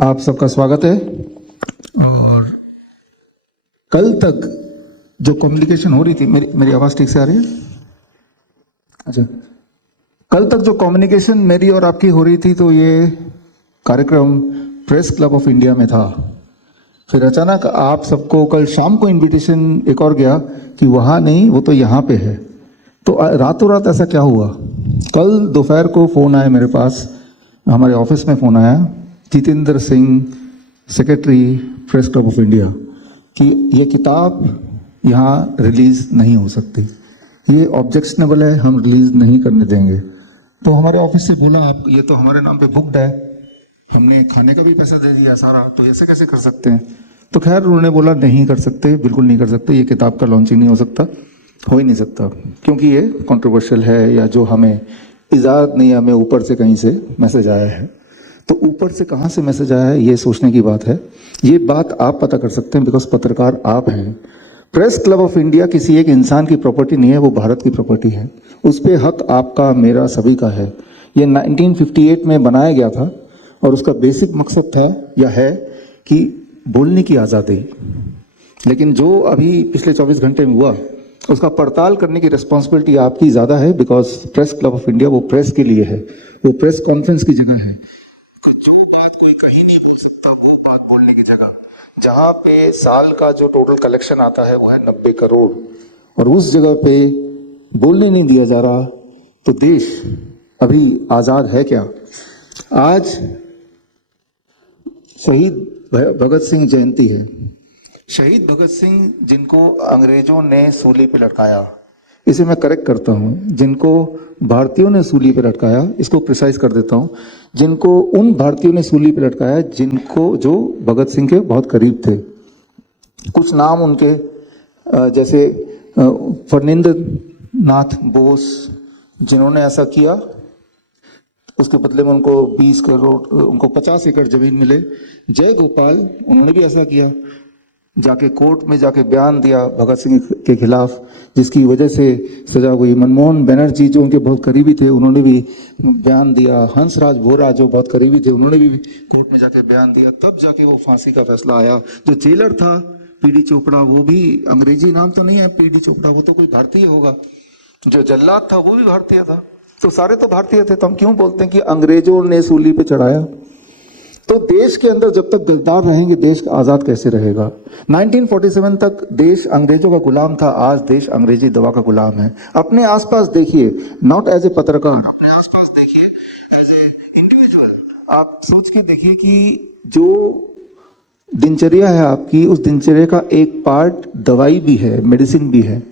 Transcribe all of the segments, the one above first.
आप सबका स्वागत है। और कल तक जो कम्युनिकेशन हो रही थी, मेरी आवाज़ ठीक से आ रही है? अच्छा, कल तक जो कम्युनिकेशन मेरी और आपकी हो रही थी तो ये कार्यक्रम प्रेस क्लब ऑफ इंडिया में था। फिर अचानक आप सबको कल शाम को इनविटेशन एक और गया कि वहाँ नहीं, वो तो यहाँ पे है। तो रातों रात ऐसा क्या हुआ? कल दोपहर को फ़ोन आया मेरे पास, हमारे ऑफिस में फ़ोन आया, Jitendra Singh, secretary press club of India, कि ये किताब यहाँ रिलीज़ नहीं हो सकती, ये ऑब्जेक्शनेबल है, हम रिलीज़ नहीं करने देंगे। तो हमारे ऑफिस से बोला, आप ये तो हमारे नाम पे बुक्ड है, हमने खाने का भी पैसा दे दिया सारा, तो ऐसे कैसे कर सकते हैं? तो खैर उन्होंने बोला नहीं कर सकते, बिल्कुल नहीं कर सकते, ये किताब का लॉन्चिंग नहीं हो सकता, हो ही नहीं सकता, क्योंकि ये कंट्रोवर्शियल है, या जो हमें इजाज़त नहीं, हमें ऊपर से कहीं से मैसेज आया है। तो ऊपर से कहाँ से मैसेज आया है ये सोचने की बात है। ये बात आप पता कर सकते हैं, बिकॉज पत्रकार आप हैं। प्रेस क्लब ऑफ इंडिया किसी एक इंसान की प्रॉपर्टी नहीं है, वो भारत की प्रॉपर्टी है। उस पर हक आपका, मेरा, सभी का है। ये 1958 में बनाया गया था और उसका बेसिक मकसद था या है कि बोलने की आज़ादी। लेकिन जो अभी पिछले 24 घंटे में हुआ उसका पड़ताल करने की रिस्पॉन्सिबिलिटी आपकी ज़्यादा है, because press club of India वो प्रेस के लिए है, वो प्रेस कॉन्फ्रेंस की जगह है। तो जो बात कोई कहीं नहीं बोल सकता वो बात बोलने की जगह, जहाँ पे साल का जो टोटल कलेक्शन आता है वो है 90 करोड़, और उस जगह पे बोलने नहीं दिया जा रहा, तो देश अभी आज़ाद है क्या? आज शहीद भगत सिंह जयंती है। शहीद भगत सिंह जिनको अंग्रेजों ने सूली पे लटकाया, इसे मैं करेक्ट करता हूँ, जिनको भारतीयों ने सूली पे लटकाया, इसको प्रिसाइज कर देता हूँ, जिनको उन भारतीयों ने सूली पे लटकाया जिनको, जो भगत सिंह के बहुत करीब थे। कुछ नाम उनके जैसे फर्निंद नाथ बोस, जिन्होंने ऐसा किया, उसके बदले में उनको 20 करोड़, उनको 50 एकड़ जमीन मिले। जय गोपाल, उन्होंने भी ऐसा किया, जाके कोर्ट में जाके बयान दिया भगत सिंह के खिलाफ, जिसकी वजह से सजा हुई। मनमोहन बनर्जी जो उनके बहुत करीबी थे, उन्होंने भी बयान दिया। हंसराज वोरा जो बहुत करीबी थे, उन्होंने भी कोर्ट में जाके बयान दिया, तब जाके वो फांसी का फैसला आया। जो जेलर था पीडी चोपड़ा, वो भी अंग्रेजी नाम तो नहीं है पीडी चोपड़ा, वो तो कोई भारतीय होगा। जो जल्लाद था वो भी भारतीय था, तो सारे तो भारतीय थे। तो हम क्यों बोलते हैं कि अंग्रेजों ने सूली पे चढ़ाया? तो देश के अंदर जब तक गद्दार रहेंगे, देश आजाद कैसे रहेगा? 1947 तक देश अंग्रेजों का गुलाम था, आज देश अंग्रेजी दवा का गुलाम है। अपने आसपास देखिए, नॉट एज ए पत्रकार, अपने आसपास देखिए एज ए इंडिविजुअल। आप सोच के देखिए कि जो दिनचर्या है आपकी, उस दिनचर्या का एक पार्ट दवाई भी है, मेडिसिन भी है।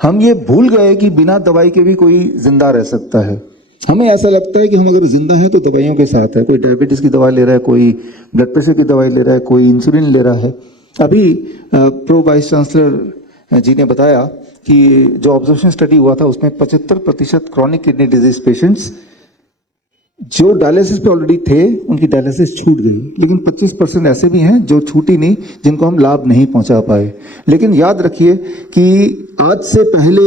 हम ये भूल गए कि बिना दवाई के भी कोई जिंदा रह सकता है। हमें ऐसा लगता है कि हम अगर जिंदा है तो दवाइयों के साथ है। कोई डायबिटीज की दवाई ले रहा है, कोई ब्लड प्रेशर की दवाई ले रहा है, कोई इंसुलिन ले रहा है। अभी प्रो वाइस चांसलर जी ने बताया कि जो ऑब्जर्वेशन स्टडी हुआ था उसमें 75% क्रॉनिक किडनी डिजीज पेशेंट्स जो डायलिसिस पे ऑलरेडी थे, उनकी डायलिसिस छूट गई, लेकिन 25% ऐसे भी हैं जो छूटी नहीं, जिनको हम लाभ नहीं पहुंचा पाए। लेकिन याद रखिए कि आज से पहले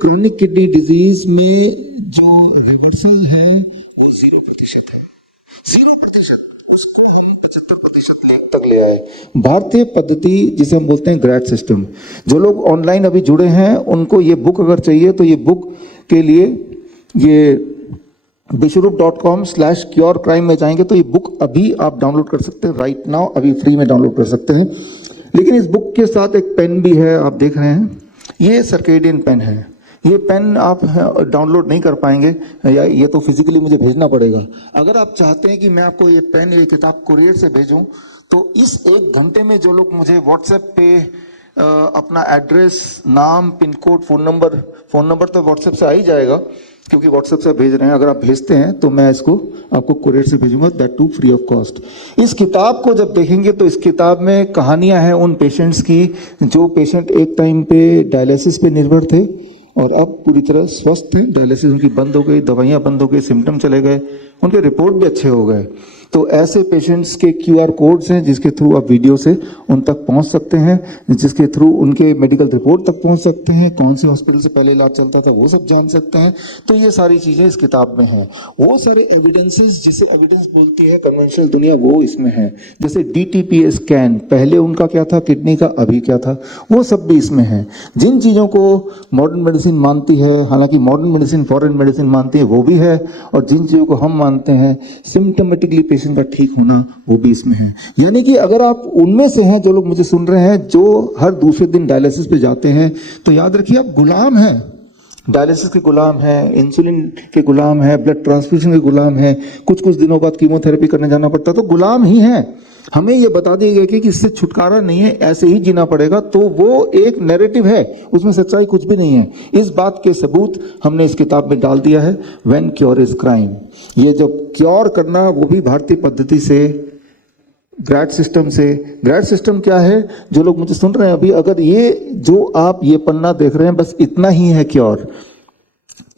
क्रॉनिक किडनी डिजीज में जो रिवर्सल है वो 0% है, 0%, उसको हम 75% तक ले आए। भारतीय पद्धति जिसे हम बोलते हैं ग्रैड सिस्टम, जो लोग ऑनलाइन अभी जुड़े हैं उनको ये बुक अगर चाहिए तो ये बुक के लिए ये विश्वरूप.com/curecrime में जाएंगे तो ये बुक अभी आप डाउनलोड कर सकते हैं, राइट नाउ, अभी फ्री में डाउनलोड कर सकते हैं। लेकिन इस बुक के साथ एक पेन भी है, आप देख रहे हैं, ये सर्केडियन पेन है। ये पेन आप डाउनलोड नहीं कर पाएंगे, या ये तो फिजिकली मुझे भेजना पड़ेगा। अगर आप चाहते हैं कि मैं आपको ये पेन, ये किताब कुरियर से भेजूं, तो इस 1 घंटे में जो लोग मुझे व्हाट्सएप पे अपना एड्रेस, नाम, पिन कोड, फ़ोन नंबर तो व्हाट्सएप से आ ही जाएगा, क्योंकि व्हाट्सएप से भेज रहे हैं। अगर आप भेजते हैं तो मैं इसको आपको कुरियर से भेजूंगा, that too free of cost. इस किताब को जब देखेंगे तो इस किताब में कहानियां हैं उन पेशेंट्स की जो पेशेंट एक टाइम पे डायलिसिस पे निर्भर थे और अब पूरी तरह स्वस्थ थे। डायलिसिस उनकी बंद हो गई, दवाइयां बंद हो गई, सिम्टम चले गए, उनके रिपोर्ट भी अच्छे हो गए। तो ऐसे पेशेंट्स के QR कोड्स हैं जिसके थ्रू आप वीडियो से उन तक पहुंच सकते हैं, जिसके थ्रू उनके मेडिकल रिपोर्ट तक पहुंच सकते हैं, कौन से हॉस्पिटल से पहले इलाज चलता था वो सब जान सकते हैं। तो ये सारी चीज़ें इस किताब में हैं। वो सारे एविडेंसेस जिसे एविडेंस बोलती है कन्वेंशनल दुनिया, वो इसमें है। जैसे DTPA स्कैन, पहले उनका क्या था किडनी का, अभी क्या था, वो सब भी इसमें है। जिन चीज़ों को मॉडर्न मेडिसिन मानती है, हालांकि मॉडर्न मेडिसिन फॉरेन मेडिसिन मानती है, वो भी है, और जिन चीज़ों को हम मानते हैं सिम्टोमेटिकली पेशेंट का ठीक होना, वो भी इसमें है। यानी कि अगर आप उनमें से हैं, जो लोग मुझे सुन रहे हैं, जो हर दूसरे दिन डायलिसिस पे जाते हैं, तो याद रखिए आप गुलाम हैं, डायलिसिस के गुलाम हैं, इंसुलिन के गुलाम हैं, ब्लड ट्रांसफ्यूजन के गुलाम हैं, कुछ कुछ दिनों बाद कीमोथेरेपी करने जाना पड़ता, तो गुलाम ही हैं। हमें ये बता दिया गया कि इससे छुटकारा नहीं है, ऐसे ही जीना पड़ेगा, तो वो एक नैरेटिव है, उसमें सच्चाई कुछ भी नहीं है। इस बात के सबूत हमने इस किताब में डाल दिया है, व्हेन क्योर इज क्राइम। ये जो क्योर करना, वो भी भारतीय पद्धति से, ग्रैड सिस्टम से। ग्रैड सिस्टम क्या है, जो लोग मुझे सुन रहे हैं अभी, अगर ये जो आप ये पन्ना देख रहे हैं, बस इतना ही है क्योर।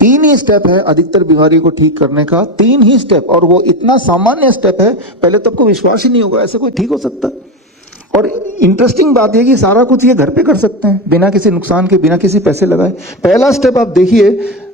3 ही स्टेप है अधिकतर बीमारियों को ठीक करने का, 3 ही स्टेप, और वो इतना सामान्य स्टेप है, पहले तो आपको विश्वास ही नहीं होगा ऐसे कोई ठीक हो सकता। और इंटरेस्टिंग बात यह कि सारा कुछ ये घर पे कर सकते हैं, बिना किसी नुकसान के, बिना किसी पैसे लगाए। पहला स्टेप आप देखिए,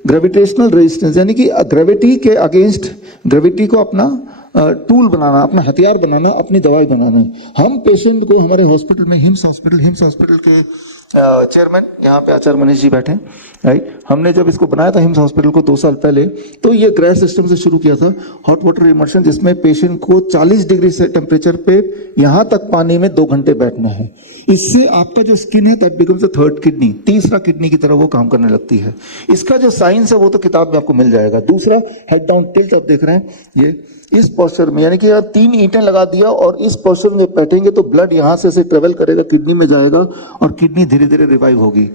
ग्रेविटेशनल रेजिस्टेंस, यानी कि ग्रेविटी के अगेंस्ट, ग्रेविटी को अपना टूल बनाना, अपना हथियार बनाना, अपनी दवाई बनाना। हम पेशेंट को हमारे हॉस्पिटल में, हिम्स हॉस्पिटल के चेयरमैन यहाँ पे आचार्य मनीष जी बैठे हैं, राइट। हमने जब इसको बनाया था हिम्स हॉस्पिटल को 2 साल पहले, तो ये ग्रैड सिस्टम से शुरू किया था, हॉट वाटर इमर्शन, जिसमें पेशेंट को 40 डिग्री से टेम्परेचर पे यहाँ तक पानी में 2 घंटे बैठना है। इससे आपका जो स्किन है that becomes a third kidney, तीसरा किडनी की तरह वो काम करने लगती है। इसका जो साइंस है वो तो किताब में आपको मिल जाएगा। दूसरा, हेड डाउन टिल्ट, आप देख रहे हैं ये इस पोस्चर में, यानी कि यार 3 ईंटें लगा दिया और इस पोस्चर में बैठेंगे तो ब्लड यहाँ से ट्रेवल करेगा, किडनी में जाएगा और किडनी धीरे धीरे रिवाइव होगी।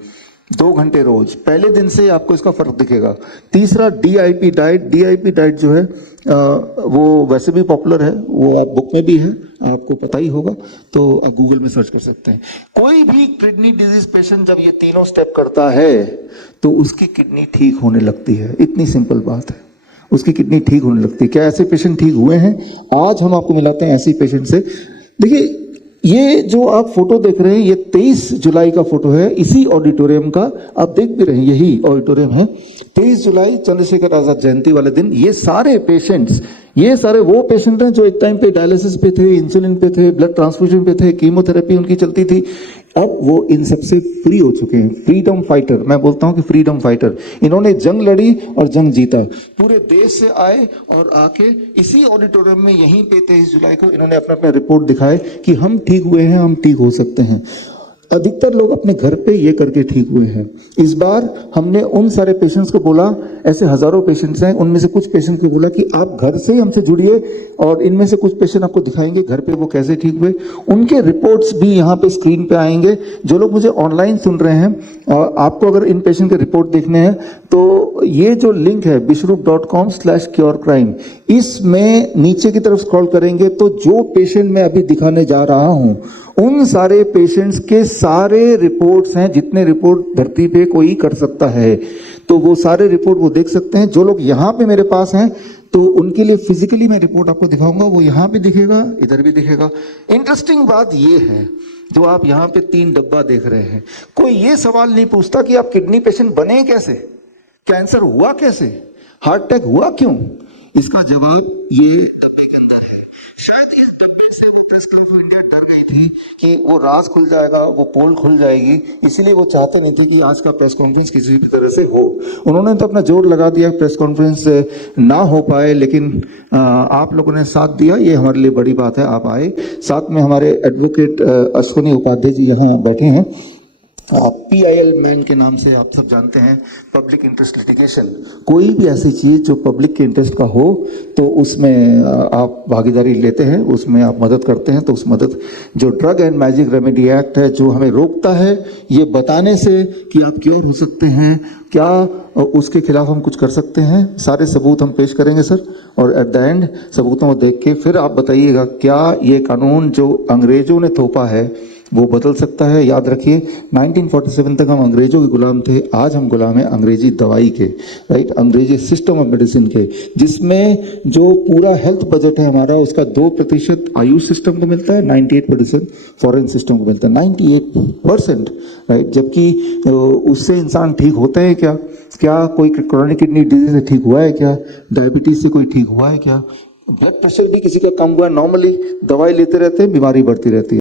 2 घंटे रोज, पहले दिन से आपको इसका फर्क दिखेगा। तीसरा, DIP डाइट जो है वो वैसे भी पॉपुलर है, वो आप बुक में भी है, आपको पता ही होगा, तो आप गूगल में सर्च कर सकते हैं। कोई भी किडनी डिजीज पेशेंट जब ये तीनों स्टेप करता है तो उसकी किडनी ठीक होने लगती है। इतनी सिंपल बात है, उसकी किडनी ठीक होने लगती है। क्या ऐसे पेशेंट ठीक हुए हैं? आज हम आपको मिलाते हैं ऐसे पेशेंट से। देखिए, ये जो आप फोटो देख रहे हैं, ये 23 जुलाई का फोटो है, इसी ऑडिटोरियम का, आप देख भी रहे हैं, यही ऑडिटोरियम है। 23 जुलाई चंद्रशेखर आजाद जयंती वाले दिन ये सारे पेशेंट्स, ये सारे वो पेशेंट हैं जो एक टाइम पे डायलिसिस पे थे, इंसुलिन पे थे, ब्लड ट्रांसफ्यूजन पे थे, कीमोथेरेपी उनकी चलती थी। अब वो इन सबसे फ्री हो चुके हैं। फ्रीडम फाइटर, मैं बोलता हूं कि फ्रीडम फाइटर। इन्होंने जंग लड़ी और जंग जीता, पूरे देश से आए और आके इसी ऑडिटोरियम में यहीं पे 23 जुलाई को इन्होंने अपना अपना रिपोर्ट दिखाए कि हम ठीक हुए हैं, हम ठीक हो सकते हैं। अधिकतर लोग अपने घर पे ये करके ठीक हुए हैं। इस बार हमने उन सारे पेशेंट्स को बोला, ऐसे हजारों पेशेंट्स हैं, उनमें से कुछ पेशेंट को बोला कि आप घर से हमसे जुड़िए, और इनमें से कुछ पेशेंट आपको दिखाएंगे घर पे वो कैसे ठीक हुए। उनके रिपोर्ट्स भी यहाँ पे स्क्रीन पे आएंगे। जो लोग मुझे ऑनलाइन सुन रहे हैं, और आपको अगर इन पेशेंट के रिपोर्ट देखने हैं, तो ये जो लिंक है bishrup.com/curecrime, इसमें नीचे की तरफ स्क्रॉल करेंगे तो जो पेशेंट मैं अभी दिखाने जा रहा हूं, उन सारे पेशेंट्स के सारे रिपोर्ट्स हैं, जितने रिपोर्ट धरती पे कोई कर सकता है, तो वो सारे रिपोर्ट वो देख सकते हैं। जो लोग यहाँ पे मेरे पास हैं, तो उनके लिए फिजिकली मैं रिपोर्ट आपको दिखाऊंगा, वो यहाँ भी दिखेगा, इधर भी दिखेगा। इंटरेस्टिंग बात ये है, जो आप यहाँ पे 3 डब्बा देख रहे हैं, कोई ये सवाल नहीं पूछता कि आप किडनी पेशेंट बने कैसे, कैंसर हुआ कैसे, हार्ट अटैक हुआ क्यों। इसका जवाब ये डब्बे के अंदर है। शायद इस डब्बे से वो प्रेस क्लब ऑफ इंडिया डर गई थी कि वो राज खुल जाएगा, वो पोल खुल जाएगी, इसलिए वो चाहते नहीं थे कि आज का प्रेस कॉन्फ्रेंस किसी भी तरह से हो। उन्होंने तो अपना जोर लगा दिया, प्रेस कॉन्फ्रेंस ना हो पाए, लेकिन आप लोगों ने साथ दिया, ये हमारे लिए बड़ी बात है। आप आए, साथ में हमारे एडवोकेट अश्विनी उपाध्याय जी यहाँ बैठे हैं। PIL मैन के नाम से आप सब जानते हैं, पब्लिक इंटरेस्ट लिटिगेशन। कोई भी ऐसी चीज़ जो पब्लिक के इंटरेस्ट का हो, तो उसमें आप भागीदारी लेते हैं, उसमें आप मदद करते हैं। तो उस मदद, जो drug and magic remedy act है, जो हमें रोकता है ये बताने से कि आप क्योर हो सकते हैं, क्या उसके खिलाफ हम कुछ कर सकते हैं, सारे सबूत हम पेश करेंगे सर। और एट द एंड सबूतों को देख के फिर आप बताइएगा क्या ये कानून जो अंग्रेजों ने थोपा है, वो बदल सकता है। याद रखिए 1947 तक हम अंग्रेजों के गुलाम थे, आज हम गुलाम हैं अंग्रेजी दवाई के, राइट, अंग्रेजी सिस्टम ऑफ मेडिसिन के, जिसमें जो पूरा हेल्थ बजट है हमारा उसका 2% आयुष सिस्टम को मिलता है, 98% फॉरेन सिस्टम को मिलता है, 98%, राइट। जबकि उससे इंसान ठीक होते हैं क्या? क्या कोई क्रोनिक किडनी डिजीज से ठीक हुआ है क्या? डायबिटीज से कोई ठीक हुआ है क्या? ब्लड प्रेशर भी किसी का कम हुआ है, नॉर्मली दवाई लेते रहते हैं, बीमारी बढ़ती रहती है।